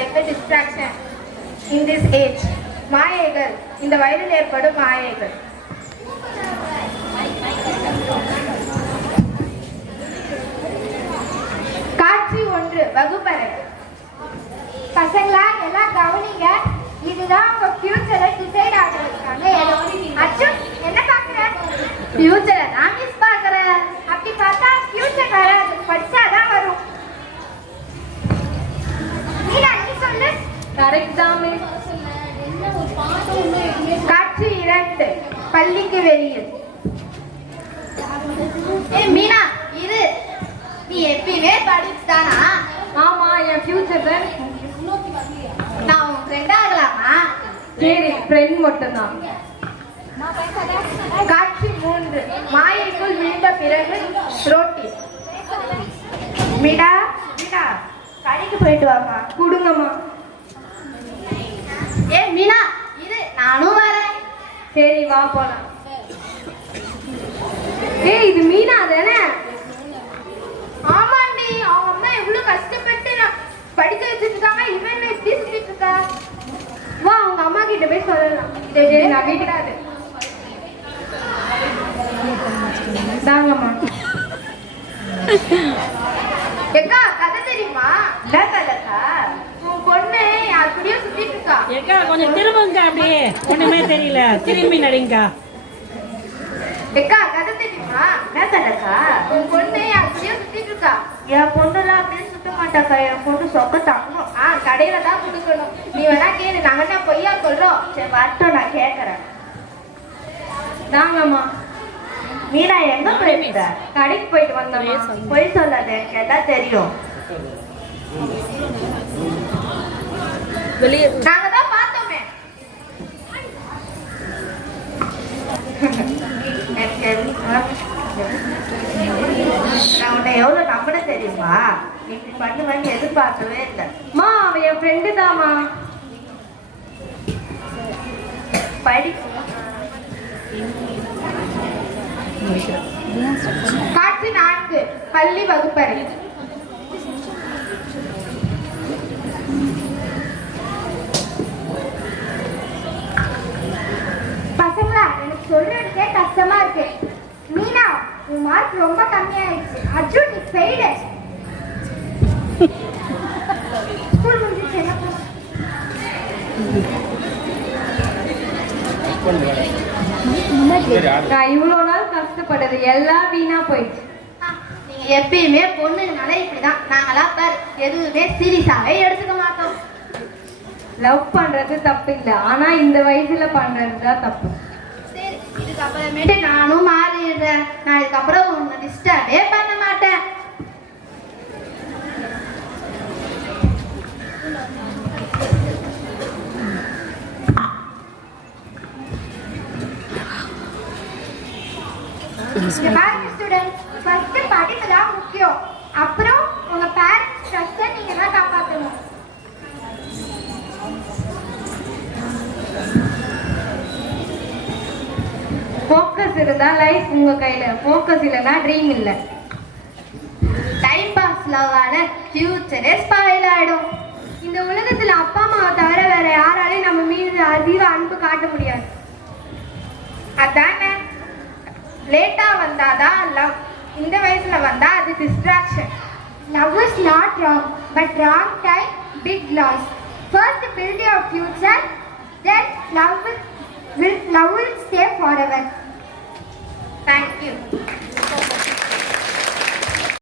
தலைப்பு distraction in this age. மாயைகள், இந்த வயதில் ஏற்படும் மாயைகள். காட்சி 1, வகுப்பறை. பசங்களா எல்லாம் கவனிங்க. இதுதான் உங்க ஃபியூச்சரை டிசைட் ஆகிறதுக்கான இடம். அர்ஜுன் என்ன பாக்குற? ஃபியூச்சரை நான் மிஸ் பார்க்கறேன். அப்படி பார்த்தா ஃபியூச்சர் வராது, படிச்சாதான் வரும். மீனா நீ சொல்லு. கரெக்ட் தான் மிஸ். காட்சி 2, பள்ளிக்கு வெளியில். மீனா இரு, நீ எப்பயுமே படிச்சுதானா? ஆமா, என் ஃபியூச்சர் தான். நான் உன் ஃப்ரெண்ட் ஆகலாமா? சரி, ஃப்ரெண்ட் மட்டும்தான். காட்சி 3, மாயைக்குள் விழுந்த பிறகு ரோட்டி. மீனா மீனா கடைக்கு போயிட்டு வாமா. கொடுங்கம்மா. மீனா இரு, நானும் வரேன். சரி வா போலாம். இது மீனா தானே? ஆமாண்டி, அவங்க அம்மா எவ்வளவு கஷ்டப்பட்டு படிக்க வச்சிருக்காங்க. இவன் எப்படி சொல்லிட்டு இருக்கா? வா அவங்க அம்மா கிட்ட போய் சொல்லலாம். சரி நான் வீட்டுக்காது தாங்கம்மா. எக்கா கதை தெரியுமா? என்ன கதைக்கா? உன் பொண்ணு யார் கூடயோ சுத்திட்டு இருக்கா. ஏக்கா கொஞ்சம் திரும்புங்க, அப்படியே ஒண்ணுமே தெரியல, திரும்பி நடிங்கக்கா. எக்கா கதை தெரியுமா? என்ன கதைக்கா? உன் பொண்ணு யார் கூடயோ சுத்திட்டு இருக்கா. என் பொண்ணுலாம் அப்படியே சுத்த மாட்டாக்கா. என் பொண்ணு சொக்க தங்கணும். கடையில தான் கொடுக்கணும். நீ வேணா கேளு, நாங்க என்ன பொய்யா சொல்றோம்? சரி வரட்டும், நான் கேட்கறேன். தாங்கம்மா. மீனா எங்க போயிருந்த? கடைக்கு போயிட்டு வந்தோம்மா. பொய் சொல்லாத, எனக்கு எல்லாம் தெரியும். வெளியே நாங்க தான் பார்த்தோமே. நான் உன்னை எவ்வளவு நம்பின தெரியுமா? நீ இப்படி பண்ணுவேன்னு எதிர்பார்க்கவே இல்லை. மா அவன் என் ஃப்ரெண்டு தாமா. படி. காட்சி 4, பள்ளி வகுப்பறை. பசங்களா எனக்கு சொல்றதுக்கே கஷ்டமா இருக்கு. மீனா உன் மார்க் ரொம்ப கம்மியாயிடுச்சு. அர்ஜுன் நீ ஃபெயிலு. ஸ்கூல் முடிஞ்சிச்சு, என்ன பண்ண? நான் இவ்வளவு நாள் கஷ்டப்பட்டது எல்லாம் வீணா போயிடுச்சு. நீங்க எப்பயுமே பொண்ணுனால இப்படிதான். நாங்களாம் பார் எதுவுமே சீரியஸாவே எடுத்துக்க மாட்டோம். லவ் பண்றது தப்பு இல்லை, ஆனா இந்த வயசுல பண்றதுதான் தப்பு. சரி, இதுக்கப்புறமேட்டு நானும் மாறிடுறேன். நான் இதுக்கப்புறம் உங்க டிஸ்டர்பே பண்ண மாட்டேன். ஸ்டூடெண்ட்ஸ், ஃபர்ஸ்ட் படிப்பு தான் முக்கியம். அப்புறம் உங்க பேரண்ட்ஸ் ட்ரஸ்ட்டை நீங்க தான் காப்பாற்றணும். ஃபோக்கஸ் இருந்தா லைஃப் உங்க கையில, ஃபோக்கஸ் இல்லைன்னா ட்ரீம் இல்லை. டைம் பாஸ் லவ்வால ஃபியூச்சரே ஸ்பாயில் ஆயிடும். இந்த உலகத்துல அப்பா அம்மாவை தவிர வேற யாராலையும் நம்ம மீது அதிக அன்பு காட்ட முடியாது. அதானே, லேட்டா வந்தாதான் லவ், இந்த வயசுல வந்தா அது distraction. Love is not wrong, but wrong time big loss. First build your future, then love will stay forever. Thank you.